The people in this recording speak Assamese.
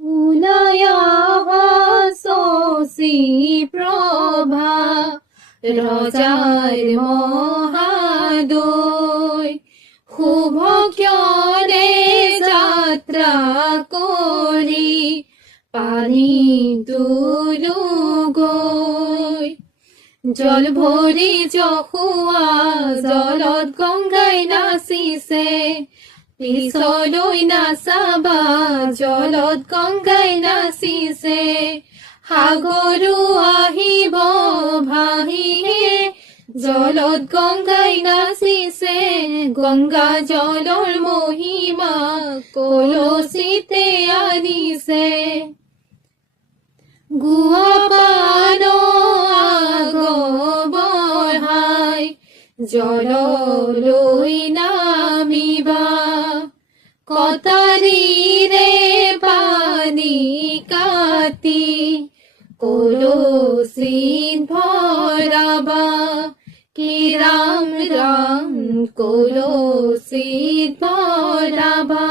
উলায়া শশী প্ৰভা ৰজাৰ মহাদয় শুভ ক্ষণে যাত্ৰা কৰি পানী তুলো গৈ জল ভৰি যশোৱা জলত গংগাই নাচিছে পিছলৈ নাচাবা জলত গংগাই নাচিছে সাগৰো আহিব ভাহিয়ে জলত গংগাই নাচিছে গংগা জলৰ মহিমা কলচিতে আনিছে গুৱা পান আগবঢ়াই জললৈ নামিবা কটাৰীৰে পানী কাটি কলচিত ভৰাবা কি ৰাম ৰাম কলচিত ভৰাবা